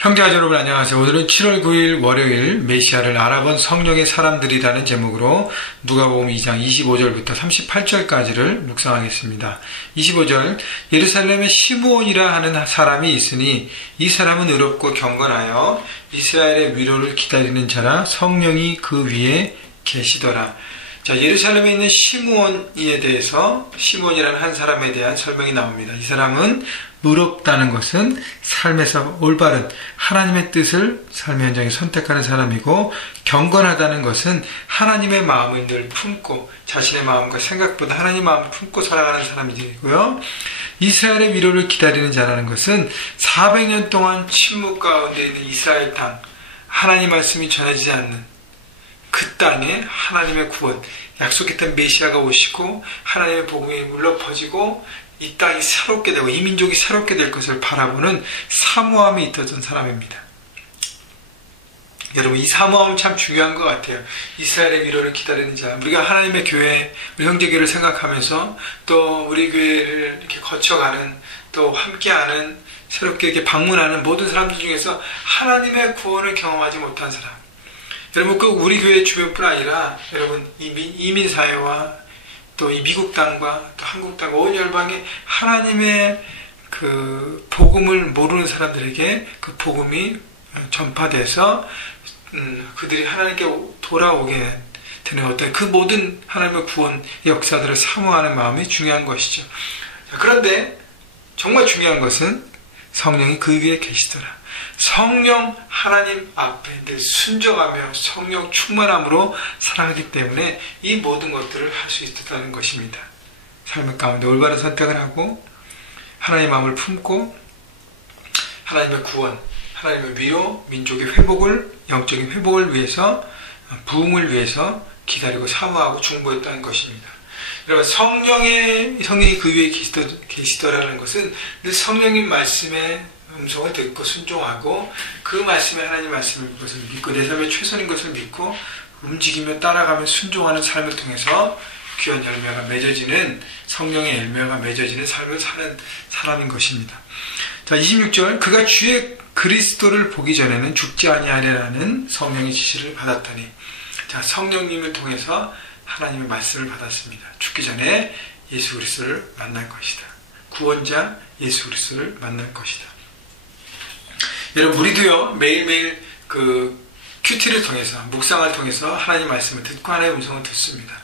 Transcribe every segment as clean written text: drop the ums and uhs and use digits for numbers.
형제자 여러분 안녕하세요. 오늘은 7월 9일 월요일 메시아를 알아본 성령의 사람들이라는 제목으로 누가복음 2장 25절부터 38절까지를 묵상하겠습니다. 25절 예루살렘에 시므온이라 하는 사람이 있으니 이 사람은 의롭고 경건하여 이스라엘의 위로를 기다리는 자라 성령이 그 위에 계시더라. 자, 예루살렘에 있는 시므온에 대해서 시므온이라는 한 사람에 대한 설명이 나옵니다. 이 사람은 의롭다는 것은 삶에서 올바른 하나님의 뜻을 삶의 현장에 선택하는 사람이고, 경건하다는 것은 하나님의 마음을 늘 품고 자신의 마음과 생각보다 하나님의 마음을 품고 살아가는 사람이고요. 이스라엘의 위로를 기다리는 자라는 것은 400년 동안 침묵 가운데 있는 이스라엘 땅, 하나님 말씀이 전해지지 않는 그 땅에 하나님의 구원, 약속했던 메시아가 오시고 하나님의 복음이 울려 퍼지고 이 땅이 새롭게 되고 이 민족이 새롭게 될 것을 바라보는 사모함이 있었던 사람입니다. 여러분, 이 사모함은 참 중요한 것 같아요. 이스라엘의 위로를 기다리는 자, 우리가 하나님의 교회, 우리 형제교회를 생각하면서 또 우리 교회를 이렇게 거쳐가는, 또 함께하는, 새롭게 이렇게 방문하는 모든 사람들 중에서 하나님의 구원을 경험하지 못한 사람, 여러분, 그 우리 교회 주변뿐 아니라 여러분 이민사회와 또 이 미국 땅과 또 한국 땅 온 열방에 하나님의 그 복음을 모르는 사람들에게 그 복음이 전파돼서 그들이 하나님께 돌아오게 되는 어떤 그 모든 하나님의 구원 역사들을 사모하는 마음이 중요한 것이죠. 그런데 정말 중요한 것은 성령이 그 위에 계시더라. 성령 하나님 앞에 늘 순종하며 성령 충만함으로 살아가기 때문에 이 모든 것들을 할 수 있었다는 것입니다. 삶의 가운데 올바른 선택을 하고 하나님의 마음을 품고 하나님의 구원, 하나님의 위로, 민족의 회복을, 영적인 회복을 위해서, 부흥을 위해서 기다리고 사모하고 중보했다는 것입니다. 여러분, 성령이 그 위에 계시더라는 것은 늘 성령님 말씀에 음성을 듣고 순종하고 그 말씀에 하나님 말씀을 믿고 내 삶의 최선인 것을 믿고 움직이며 따라가며 순종하는 삶을 통해서 귀한 열매가 맺어지는, 성령의 열매가 맺어지는 삶을 사는 사람인 것입니다. 자, 26절 그가 주의 그리스도를 보기 전에는 죽지 아니하리라는 성령의 지시를 받았더니, 자, 성령님을 통해서 하나님의 말씀을 받았습니다. 죽기 전에 예수 그리스도를 만날 것이다. 구원자 예수 그리스도를 만날 것이다. 여러분, 우리도요 매일매일 그 큐티를 통해서, 묵상을 통해서 하나님 말씀을 듣고 하나님의 음성을 듣습니다.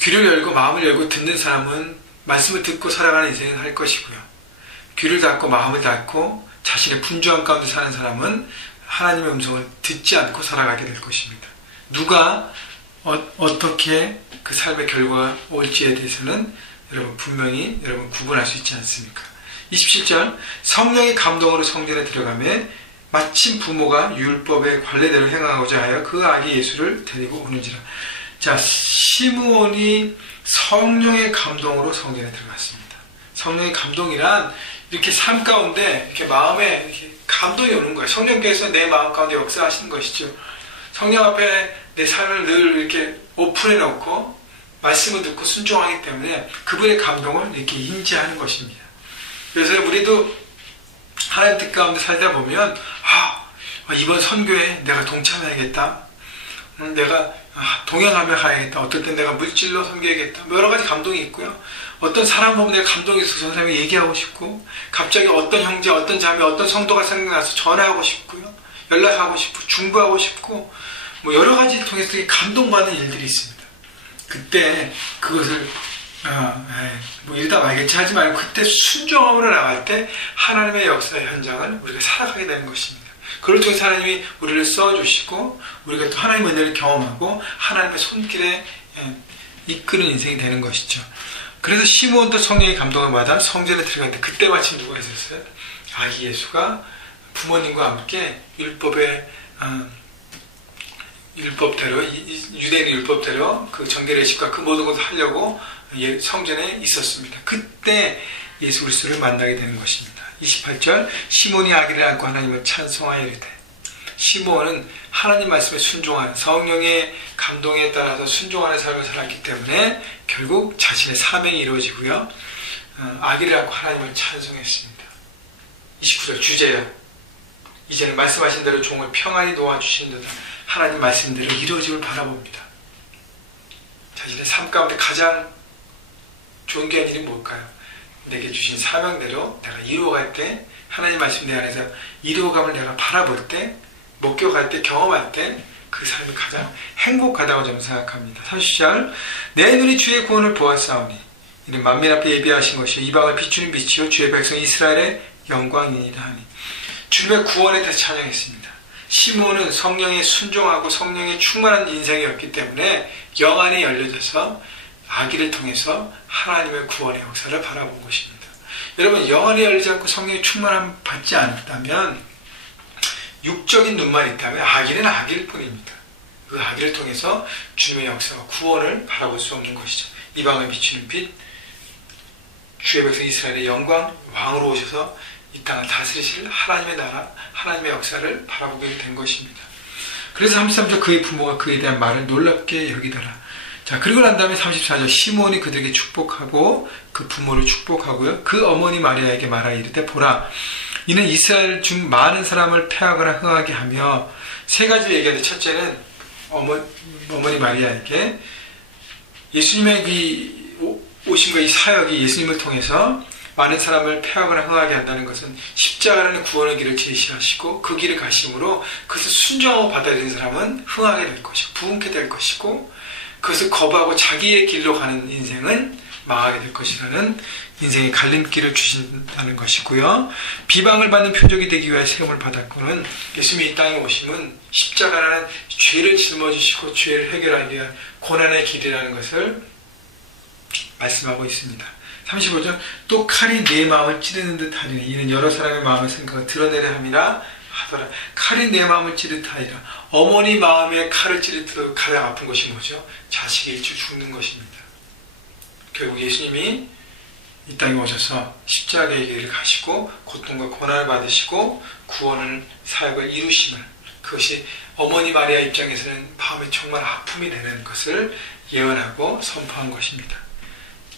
귀를 열고 마음을 열고 듣는 사람은 말씀을 듣고 살아가는 인생을 할 것이고요, 귀를 닫고 마음을 닫고 자신의 분주함 가운데 사는 사람은 하나님의 음성을 듣지 않고 살아가게 될 것입니다. 누가 어떻게 그 삶의 결과가 올지에 대해서는 여러분 분명히 여러분 구분할 수 있지 않습니까? 27절 성령의 감동으로 성전에 들어가며 마침 부모가 율법의 관례대로 행하고자 하여 그 아기 예수를 데리고 오는지라. 자, 시므온이 성령의 감동으로 성전에 들어갔습니다. 성령의 감동이란 이렇게 삶 가운데 이렇게 마음에 이렇게 감동이 오는 거예요. 성령께서 내 마음 가운데 역사하시는 것이죠. 성령 앞에 내 삶을 늘 이렇게 오픈해 놓고 말씀을 듣고 순종하기 때문에 그분의 감동을 이렇게 인지하는 것입니다. 그래서 우리도 하나님 뜻 가운데 살다 보면 이번 선교에 내가 동참해야겠다, 내가 동행하며 가야겠다, 어떨 땐 내가 물질로 섬겨야겠다, 여러 가지 감동이 있고요. 어떤 사람 보면 내가 감동이 있어서 그 사람이 얘기하고 싶고, 갑자기 어떤 형제, 어떤 자매, 어떤 성도가 생각나서 전화하고 싶고요, 연락하고 싶고, 중보하고 싶고, 여러 가지를 통해서 되게 감동받는 일들이 있습니다. 그때 그것을 이러다 말겠지 하지 말고 그때 순종함으로 나갈 때 하나님의 역사의 현장을 우리가 살아가게 되는 것입니다. 그걸 통해서 하나님이 우리를 써주시고 우리가 또 하나님의 은혜를 경험하고 하나님의 손길에 이끄는 인생이 되는 것이죠. 그래서 시므온도 성령의 감동을 받아 성전에 들어갔는데 그때 마침 누가 있었어요? 아기 예수가 부모님과 함께 율법대로, 유대인의 율법대로 그 정결례식과 그 모든 것을 하려고 성전에 있었습니다. 그때 예수 그리스도를 만나게 되는 것입니다. 28절 시몬이 아기를 안고 하나님을 찬송하여 이르되, 시몬은 하나님 말씀에 순종하는, 성령의 감동에 따라서 순종하는 삶을 살았기 때문에 결국 자신의 사명이 이루어지고요, 아기를 안고 하나님을 찬송했습니다. 29절 주제요. 이제는 말씀하신 대로 종을 평안히 놓아주시는 듯 하나님 말씀대로 이루어짐을 바라봅니다. 자신의 삶 가운데 가장 좋은 게 일이 뭘까요? 내게 주신 사명대로 내가 이루어갈 때, 하나님 말씀 내 안에서 이루어감을 내가 바라볼 때, 목격할 때, 경험할 때 그 삶이 가장 행복하다고 저는 생각합니다. 30절, 내 눈이 주의 구원을 보았사오니 이는 만민 앞에 예비하신 것이요 이방을 비추는 빛이요 주의 백성 이스라엘의 영광이니라 하니, 주님의 구원에 대해서 찬양했습니다. 시므온은 성령에 순종하고 성령에 충만한 인생이었기 때문에 영안이 열려져서 아기를 통해서 하나님의 구원의 역사를 바라본 것입니다. 여러분, 영안이 열리지 않고 성령의 충만함 받지 않았다면, 육적인 눈만 있다면 아기는 아기일 뿐입니다. 그 아기를 통해서 주님의 역사와 구원을 바라볼 수 없는 것이죠. 이방을 비추는 빛, 주의 백성 이스라엘의 영광, 왕으로 오셔서 이 땅을 다스리실 하나님의 나라, 하나님의 역사를 바라보게 된 것입니다. 그래서 33절, 그의 부모가 그에 대한 말을 놀랍게 여기더라. 자, 그리고 난 다음에 34절, 시므온이 그들에게 축복하고 그 부모를 축복하고요, 그 어머니 마리아에게 말하 이르되, 보라, 이는 이스라엘 중 많은 사람을 패하거나 흥하게 하며, 세 가지 얘기하는데, 첫째는 어머니 마리아에게 예수님의 이 오심과 이 사역이 예수님을 통해서 많은 사람을 패하거나 흥하게 한다는 것은 십자가라는 구원의 길을 제시하시고 그 길을 가심으로 그것을 순종하고 받아들이는 사람은 흥하게 될 것이고 부흥케 될 것이고, 그것을 거부하고 자기의 길로 가는 인생은 망하게 될 것이라는 인생의 갈림길을 주신다는 것이고요. 비방을 받는 표적이 되기 위해 세움을 받았고는 예수님이 이 땅에 오심은 십자가라는 죄를 짊어지시고 죄를 해결하기 위한 고난의 길이라는 것을 말씀하고 있습니다. 35절, 또 칼이 내 마음을 찌르는 듯 하리니 이는 여러 사람의 마음의 생각을 드러내려 함이라 하더라. 칼이 내 마음을 찌르듯하리라. 어머니 마음에 칼을 찌르듯 가장 아픈 것이 뭐죠? 자식이 일찍 죽는 것입니다. 결국 예수님이 이 땅에 오셔서 십자가의 길을 가시고 고통과 고난을 받으시고 구원을 사역을 이루심을, 그것이 어머니 마리아 입장에서는 마음에 정말 아픔이 되는 것을 예언하고 선포한 것입니다.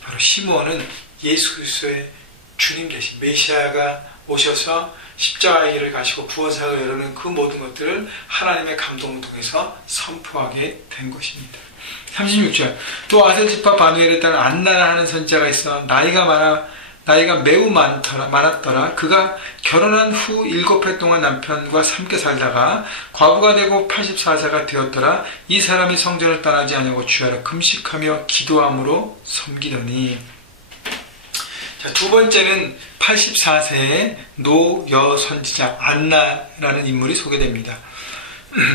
바로 시므온은 예수 그리스도의 주님 되신 메시아가 오셔서 십자가의 길을 가시고 구원사역을 이루는 그 모든 것들을 하나님의 감동을 통해서 선포하게 된 것입니다. 36절, 또 아셀지파 바누엘에 따른 안나라 하는 선지자가 있어 나이가 매우 많았더라. 그가 결혼한 후 7해 동안 남편과 함께 살다가 과부가 되고 84세가 되었더라. 이 사람이 성전을 떠나지 아니하고 주야로 금식하며 기도함으로 섬기더니. 자, 두 번째는 84세의 노여 선지자 안나라는 인물이 소개됩니다.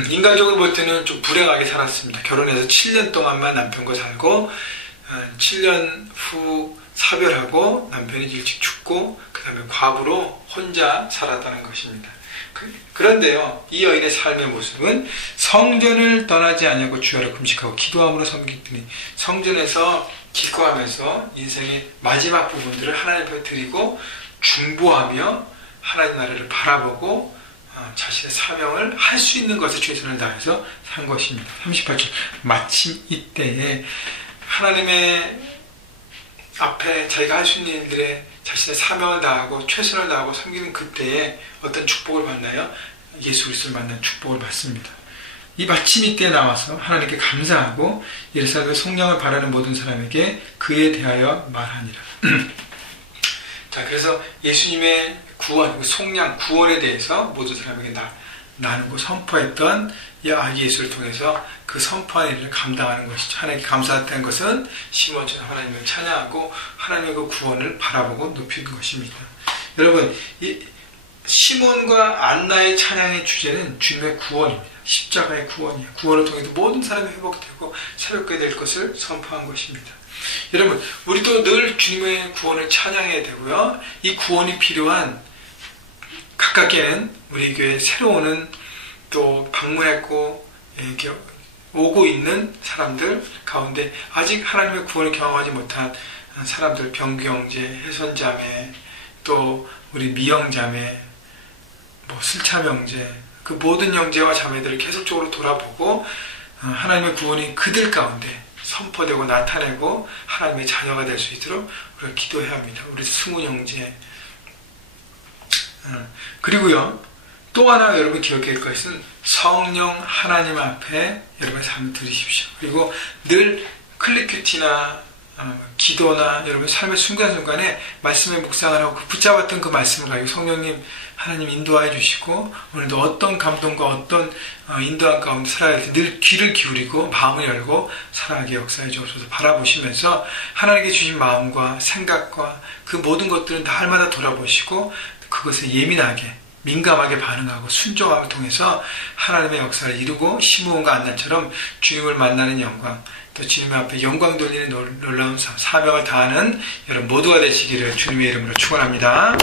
인간적으로 볼 때는 좀 불행하게 살았습니다. 결혼해서 7년 동안만 남편과 살고 7년 후 사별하고 남편이 일찍 죽고 그 다음에 과부로 혼자 살았다는 것입니다. 그런데요, 이 여인의 삶의 모습은 성전을 떠나지 아니하고 주야로 금식하고 기도함으로 섬기더니, 성전에서 기도하면서 인생의 마지막 부분들을 하나님 앞에 드리고 중보하며 하나님 나라를 바라보고 자신의 사명을 할 수 있는 것에 최선을 다해서 산 것입니다. 38절, 마침 이때에 하나님의 앞에 자기가 할 수 있는 일들에 자신의 사명을 다하고 최선을 다하고 섬기는 그때에 어떤 축복을 받나요? 예수 그리스도를 만난 축복을 받습니다. 이 마침 이때에 나와서 하나님께 감사하고 예루살렘의 성령을 바라는 모든 사람에게 그에 대하여 말하니라. 자, 그래서 예수님의 구원, 속량, 구원에 대해서 모든 사람에게 나누고 선포했던 이 아기 예수를 통해서 그 선포한 일을 감당하는 것이죠. 하나님께 감사했던 것은 시므온처럼 하나님을 찬양하고 하나님의 그 구원을 바라보고 높이는 것입니다. 여러분, 이 시몬과 안나의 찬양의 주제는 주님의 구원입니다. 십자가의 구원이에요. 구원을 통해서 모든 사람이 회복되고 새롭게 될 것을 선포한 것입니다. 여러분, 우리도 늘 주님의 구원을 찬양해야 되고요. 이 구원이 필요한 가깝게는 우리 교회에 새로 오는, 또 방문했고 이렇게 오고 있는 사람들 가운데 아직 하나님의 구원을 경험하지 못한 사람들, 병규형제, 혜선자매, 또 우리 미영자매, 슬참형제, 그 모든 형제와 자매들을 계속적으로 돌아보고 하나님의 구원이 그들 가운데 선포되고 나타내고 하나님의 자녀가 될 수 있도록 우리가 기도해야 합니다. 우리 승훈 형제. 그리고요, 또 하나 여러분 기억해야 할 것은 성령 하나님 앞에 여러분의 삶을 들으십시오. 그리고 늘 클리큐티나 기도나 여러분 삶의 순간순간에 말씀의 묵상을 하고 붙잡았던 그 말씀을 가지고 성령님 하나님 인도하여 주시고 오늘도 어떤 감동과 어떤 인도한 가운데 살아갈 때 늘 귀를 기울이고 마음을 열고 살아가게 역사해 주옵소서. 바라보시면서 하나님께 주신 마음과 생각과 그 모든 것들은 날마다 돌아보시고 그것에 예민하게 민감하게 반응하고 순종함을 통해서 하나님의 역사를 이루고 시므온과 안나처럼 주님을 만나는 영광, 또 주님 앞에 영광 돌리는 놀라운 사명을 다하는 여러분 모두가 되시기를 주님의 이름으로 축원합니다.